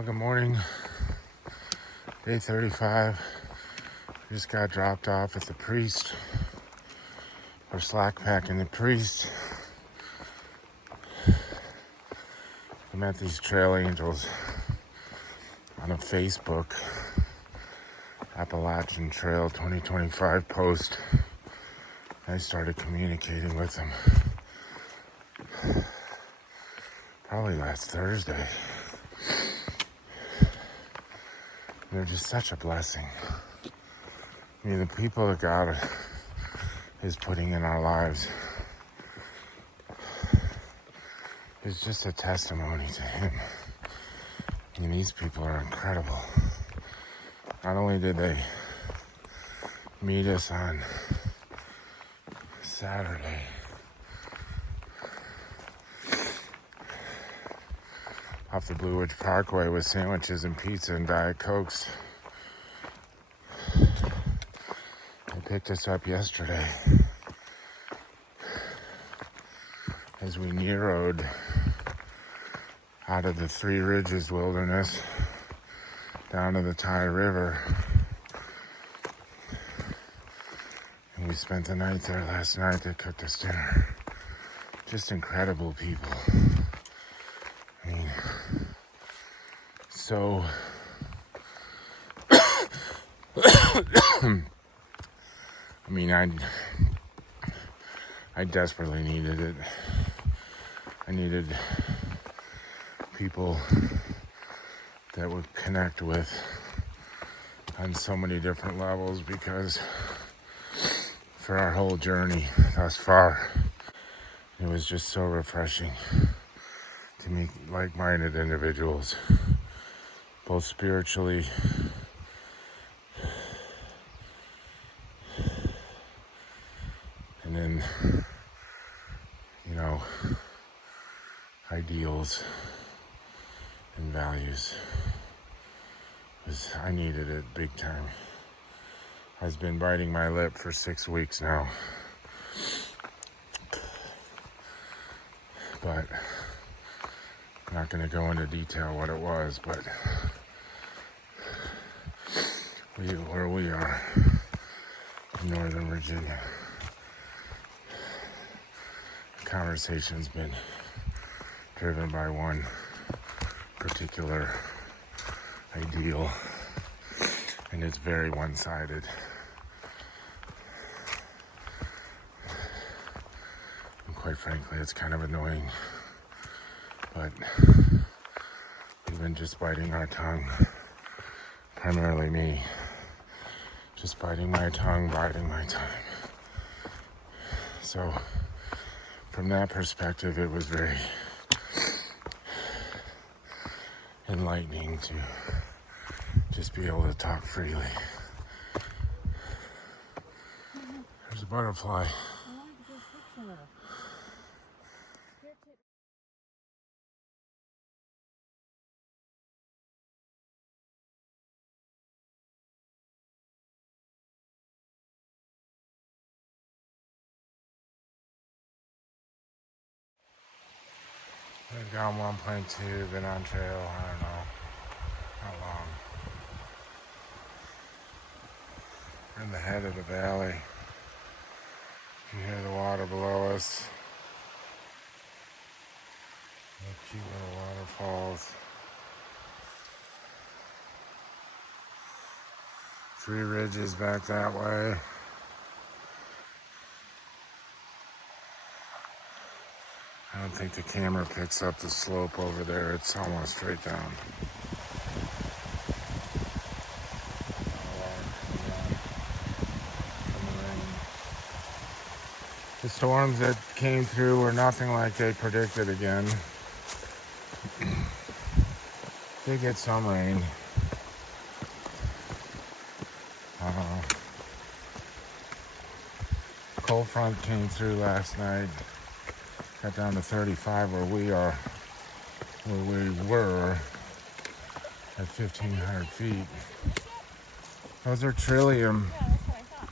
Well, good morning. Day 35. Just got dropped off at the priest. We're slack packing the priest. I met these trail angels on a Facebook Appalachian Trail 2025 post. I started communicating with them probably last Thursday. They're just such a blessing. I mean, the people that God is putting in our lives is just a testimony to Him. I mean, these people are incredible. Not only did they meet us on Saturday, off the Blue Ridge Parkway with sandwiches and pizza and Diet Cokes. They picked us up yesterday as we near-road out of the Three Ridges wilderness down to the Thai River. And we spent the night there last night. They cooked us dinner. Just incredible people. I mean, so I mean, I desperately needed it. I needed people that would connect with on so many different levels, because for our whole journey thus far, it was just so refreshing to meet like-minded individuals, both spiritually and then, ideals and values. I needed it big time. I've been biting my lip for 6 weeks now, but I'm not going to go into detail what it was, but where we are in Northern Virginia, the conversation's been driven by one particular ideal, and it's very one-sided. And quite frankly, it's kind of annoying. But we've been just biting our tongue, primarily me, just biding my tongue. So from that perspective, it was very enlightening to just be able to talk freely. There's a butterfly. We've gone 1.2, been on trail, I don't know how long. We're in the head of the valley. You can hear the water below us. Cute little waterfalls. Three Ridges back that way. I don't think the camera picks up the slope over there. It's almost straight down. The storms that came through were nothing like they predicted again. Did get some rain. Cold front came through last night. Got down to 35 where we were at 1,500 feet. Those are Trillium. Yeah, that's what I thought.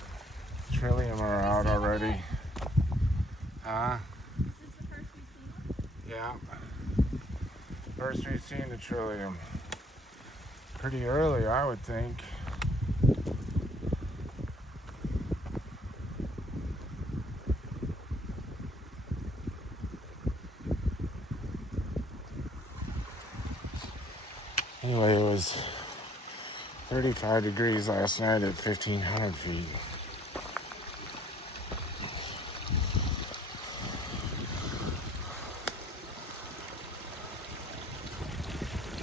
Trillium are out already. Huh? Is this the first we've seen them? Yeah. First we've seen the Trillium. pretty early, I would think. Anyway, it was 35 degrees last night at 1,500 feet.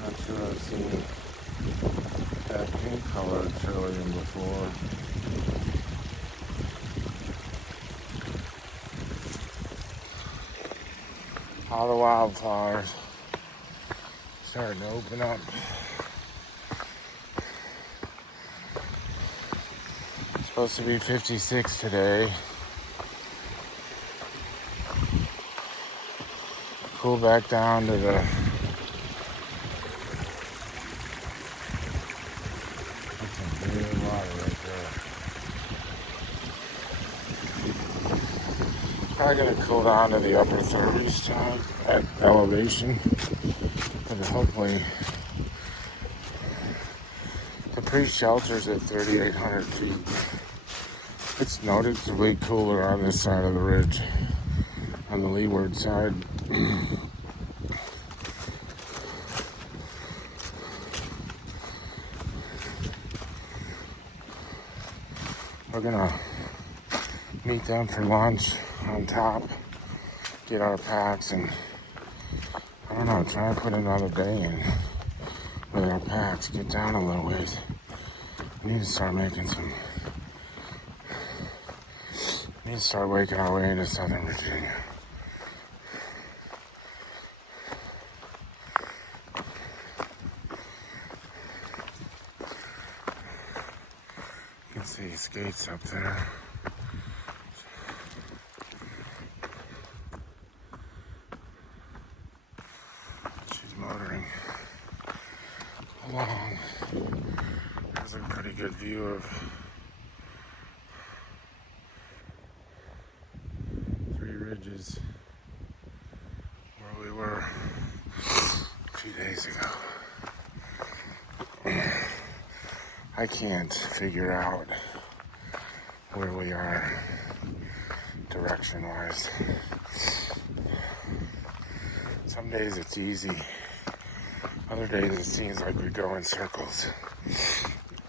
Not sure I've seen that pink colored trillium before. All the wildflowers starting to open up. It's supposed to be 56 today. Cool back down to the that's some clear water right there. Probably gonna cool down to the upper 30s tonight at elevation. But hopefully the pre-shelter's at 3,800 feet. It's noticeably cooler on this side of the ridge, on the leeward side. We're gonna meet them for lunch on top, get our packs, and I don't know, try to put another day in with our packs, get down a little ways. We need to start making some, we need to start waking our way into Southern Virginia. You can see skates up there. She's motoring along. There's a pretty good view of Three Ridges where we were a few days ago. I can't figure out where we are direction-wise. Some days it's easy. Other days it seems like we go in circles.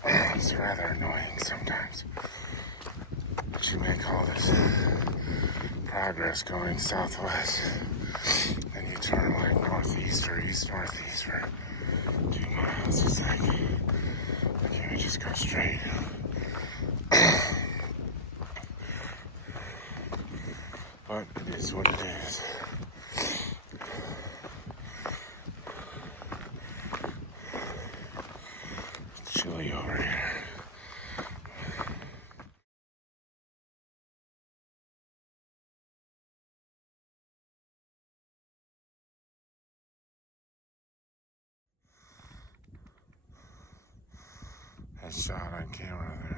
It's rather annoying sometimes. But you make all this progress going southwest. Then you turn like northeast or east-northeast for 2 miles. It's like, why can't we just go straight? But it is what it is. It's chilly over here. That shot on camera there.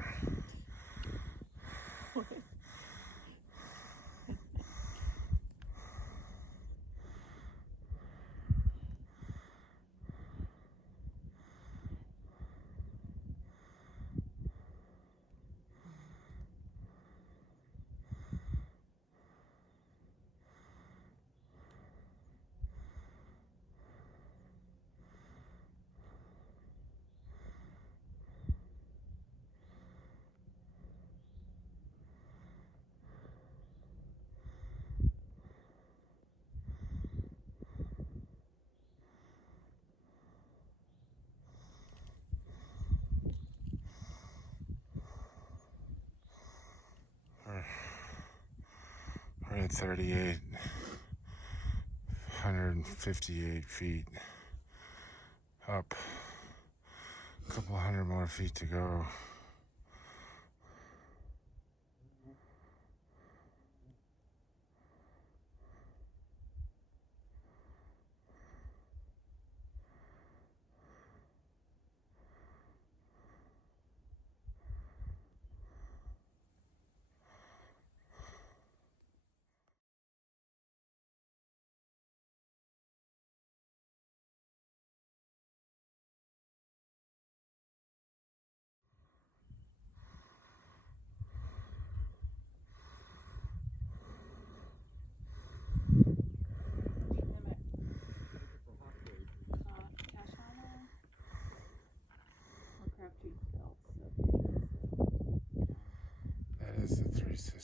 We're at 3,858 feet up. A couple hundred more feet to go.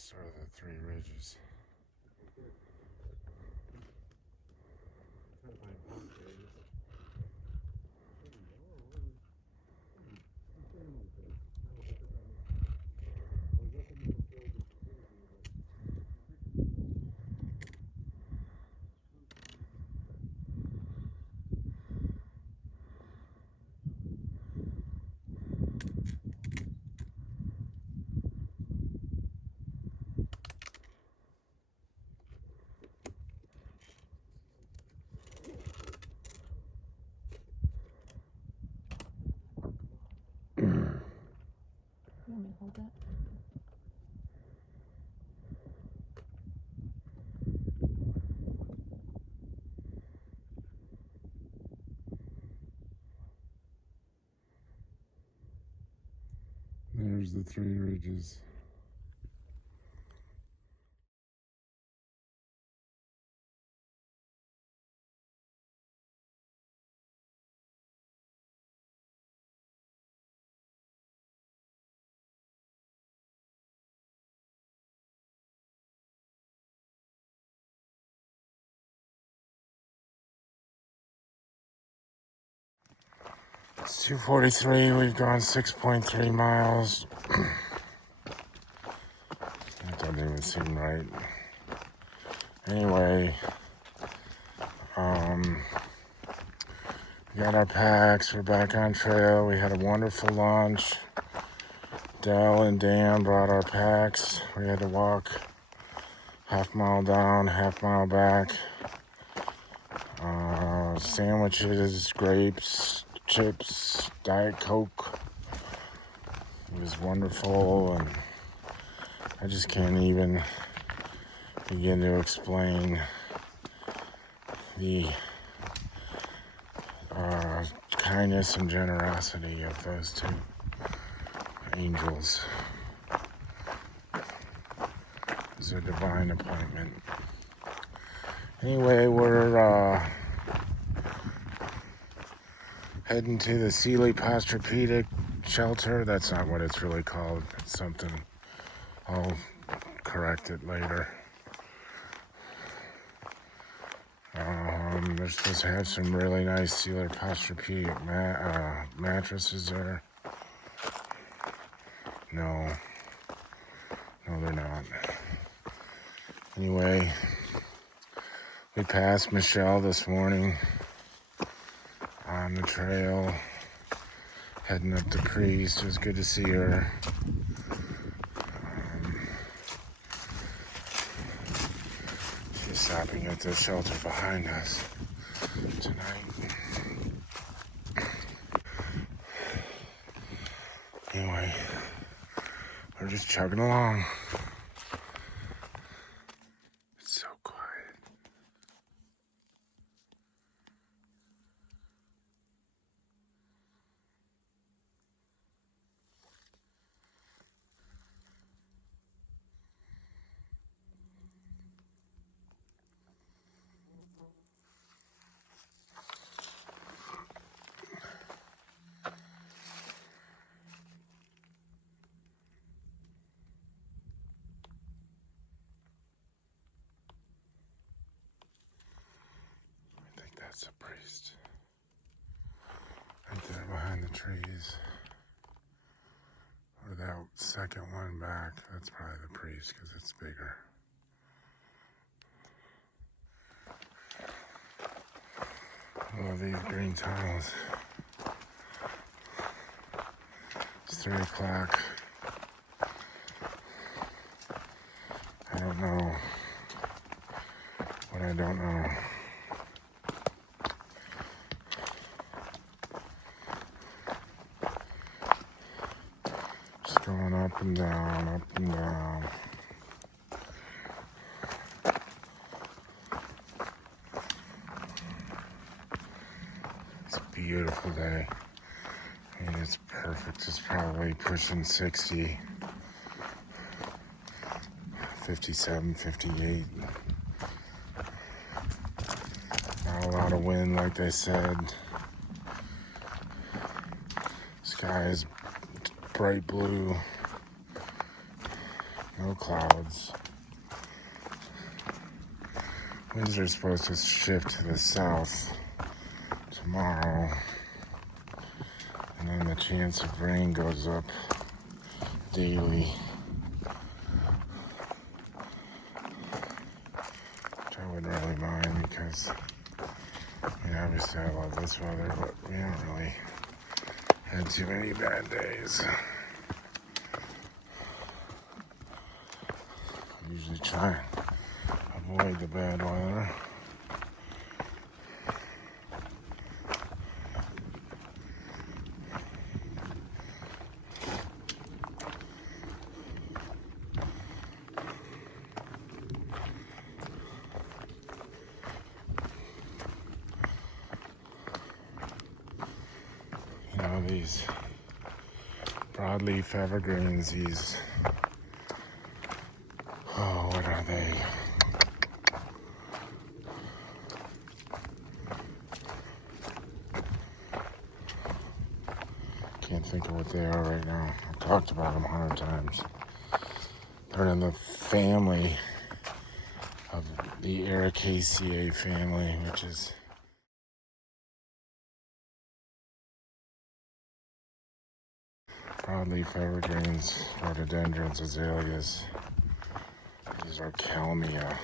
This are the three ridges. You want me to hold that? There's the three ridges. It's 2:43. We've gone 6.3 miles. That doesn't even seem right. Anyway, we got our packs. We're back on trail. We had a wonderful lunch. Dell and Dan brought our packs. We had to walk half-mile down, half-mile back. Sandwiches, grapes, chips, Diet Coke. It was wonderful, and I just can't even begin to explain the kindness and generosity of those two angels. It was a divine appointment. Anyway, we're heading to the Sealy Posturepedic shelter. That's not what it's really called. It's something. I'll correct it later. They're supposed to have some really nice Sealy Posturepedic mattresses there. No, they're not. Anyway, we passed Michelle this morning on the trail, heading up the Priest. It was good to see her. She's stopping at the shelter behind us tonight. Anyway, we're just chugging along. It's so quiet. I think that's a priest. Right there behind the trees. Or that second one back, that's probably the priest because it's bigger. I love these green tunnels. It's 3 o'clock. I don't know what I don't know. Just going up and down, up and down. It's a beautiful day. I mean, it's perfect. It's probably pushing 60, 57, 58. Not a lot of wind, like they said. Sky is bright blue. No clouds. Winds are supposed to shift to the south tomorrow. And then the chance of rain goes up daily. Which I wouldn't really mind because, obviously I love this weather, but we don't really have too many bad days. I usually try and avoid the bad weather. These broadleaf evergreens, what are they? Can't think of what they are right now. I've talked about them 100 times. They're in the family of the Ericaceae family, which is broadleaf evergreens, rhododendrons, azaleas. These are Calmia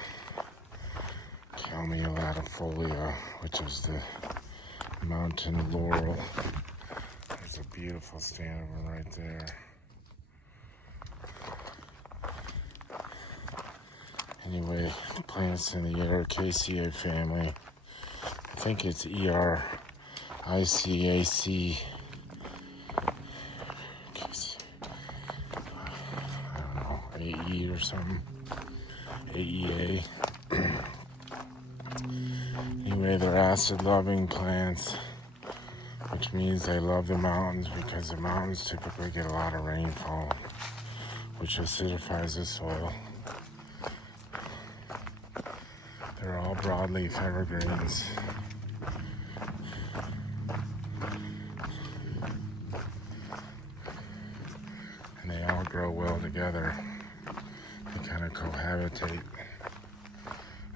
latifolia, which is the mountain laurel. There's a beautiful stand of them right there. Anyway, plants in the Ericaceae family. I think it's Ericaceae. AE or something. AEA. Anyway, they're acid-loving plants, which means they love the mountains because the mountains typically get a lot of rainfall, which acidifies the soil. They're all broadleaf evergreens. And they all grow well together. They kind of cohabitate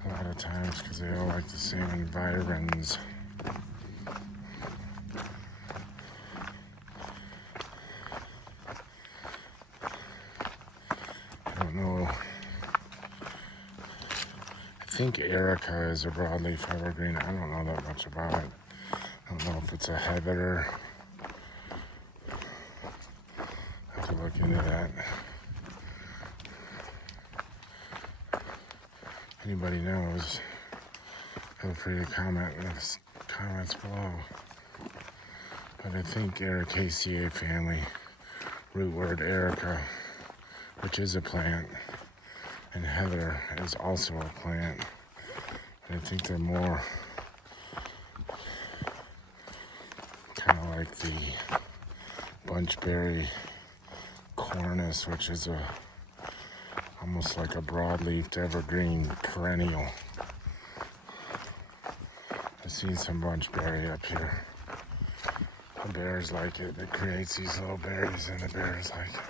a lot of times because they all like the same environs. I don't know. I think Erica is a broadleaf evergreen. I don't know that much about it. I don't know if it's a heather. I have to look into that. Anybody knows, feel free to comment in the comments below. But I think Ericaceae family, root word Erica, which is a plant, and heather is also a plant. I think they're more kind of like the bunchberry cornus, which is almost like a broadleafed evergreen perennial. I've seen some bunchberry up here. The bears like it. It creates these little berries and the bears like it.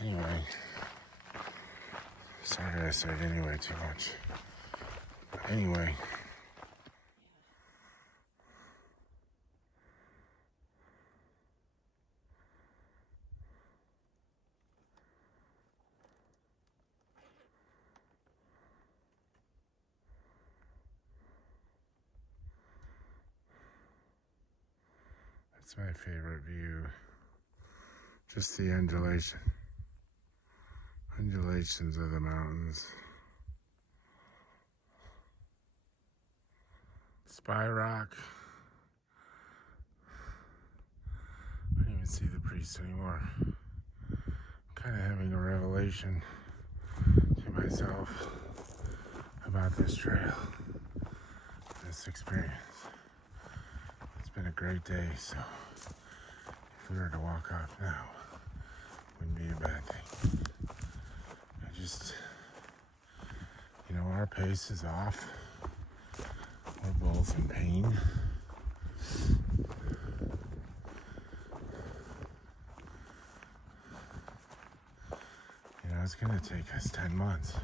Anyway, sorry I said anyway too much. But anyway. That's my favorite view. Just the undulations of the mountains. Spy Rock. I don't even see the priest anymore. I'm kind of having a revelation to myself about this trail, this experience. It's been a great day, so if we were to walk off now, wouldn't be a bad thing. Our pace is off. We're both in pain. gonna take us 10 months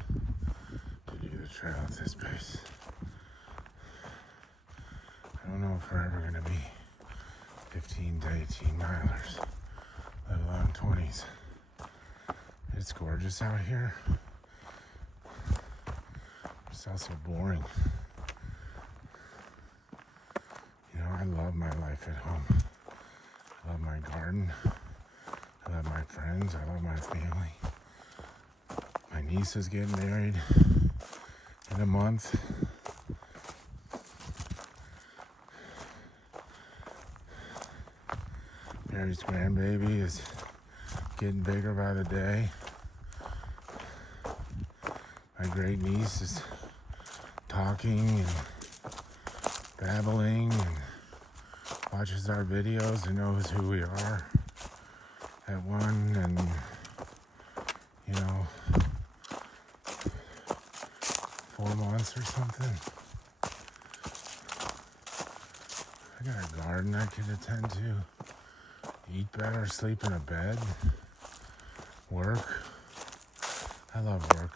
to do the trail at this pace. I don't know if we're ever gonna be 15 to 18 milers, let alone 20s. It's gorgeous out here. It's also boring. You know, I love my life at home. I love my garden. I love my friends. I love my family. My niece is getting married in a month. Mary's grandbaby is getting bigger by the day. My great niece is talking and babbling and watches our videos and knows who we are at one, and you know, 4 months or something. I got a garden I could attend to, eat better, sleep in a bed, work. I love work.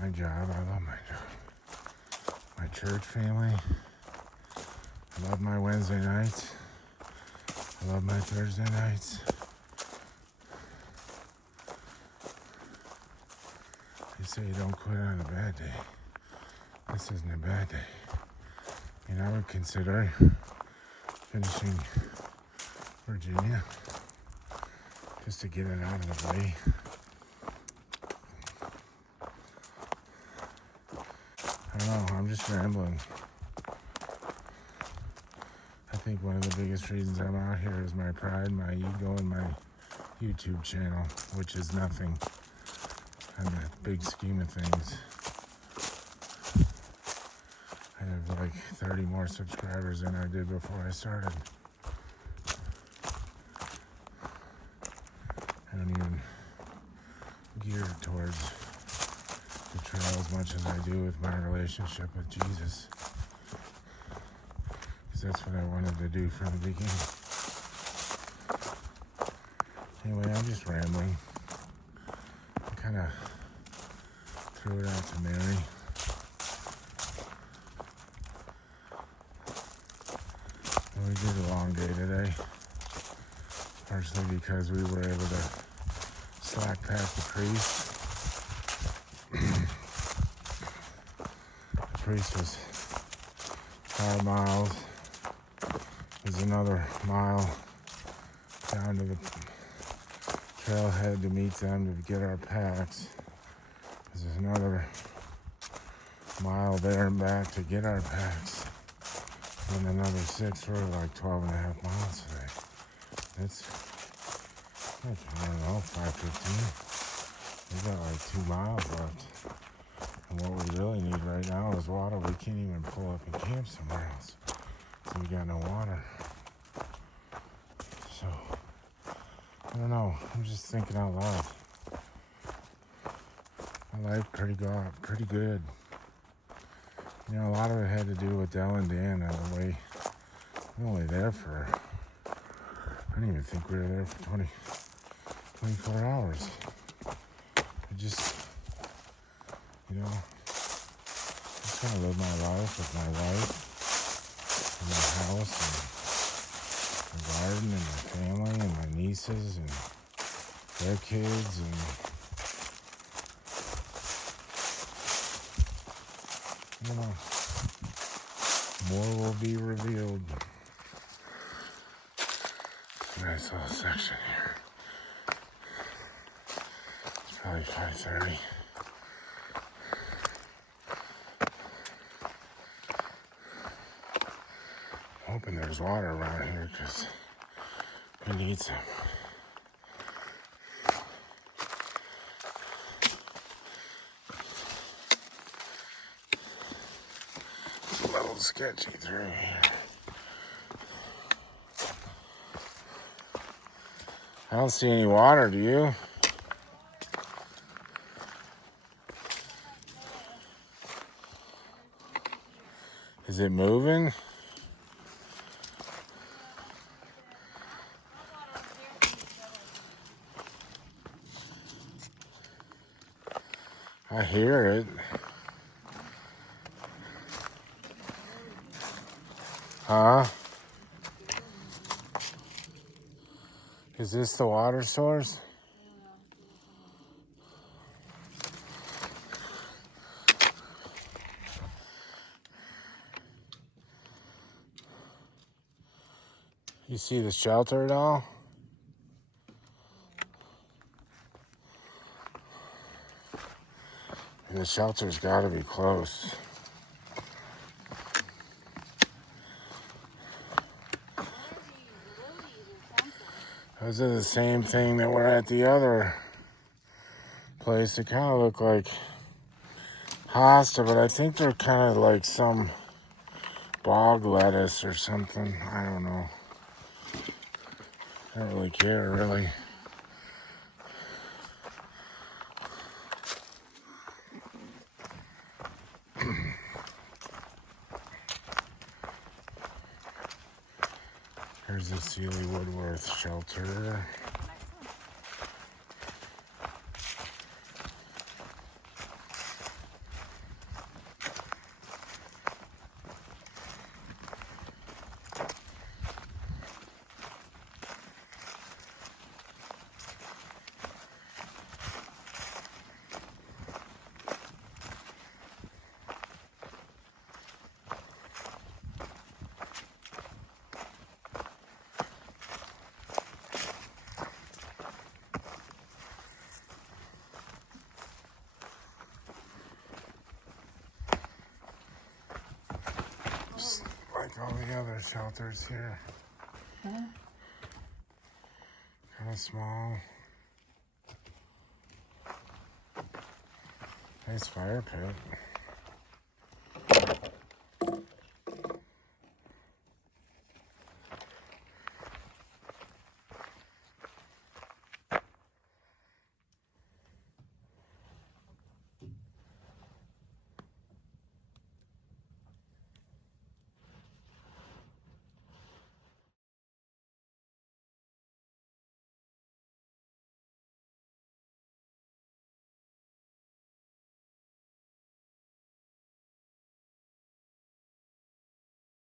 My job, I love my job. My church family, I love my Wednesday nights. I love my Thursday nights. They say you don't quit on a bad day. This isn't a bad day. And I would consider finishing Virginia just to get it out of the way. I don't know, I'm just rambling. I think one of the biggest reasons I'm out here is my pride, my ego, and my YouTube channel, which is nothing in the big scheme of things. I have like 30 more subscribers than I did before I started. I don't even gear towards the trail as much as I do with my relationship with Jesus. Because that's what I wanted to do from the beginning. Anyway, I'm just rambling. I kind of threw it out to Mary. We did a long day today, partially because we were able to slack pack the priest. The priest was 5 miles. There's another mile down to the trailhead to meet them to get our packs. There's another mile there and back to get our packs. And another 6 for like 12 and a half miles today. That's I don't know, 5:15. We got like 2 miles left. And what we really need right now is water. We can't even pull up and camp somewhere else. So we got no water. So, I don't know. I'm just thinking out loud. My life pretty good. You know, a lot of it had to do with Dell and Dan on the way. We were only there for, I don't even think we were there for 24 hours. I just, you know, just want to live my life with my wife, and my house, and my garden, and my family, and my nieces, and their kids, and you know, more will be revealed. Nice little section here. It's probably 5:30. Hoping there's water around here because we need some. It's a little sketchy through here. I don't see any water, do you? Is it moving? hear it. Huh? Is this the water source? You see the shelter at all? And the shelter's got to be close. Those are the same thing that were at the other place. They kind of look like hosta, but I think they're kind of like some bog lettuce or something. I don't know. I don't really care, really. Here's the Sealy Woodworth shelter. Just like all the other shelters here. Huh? Kind of small. Nice fire pit.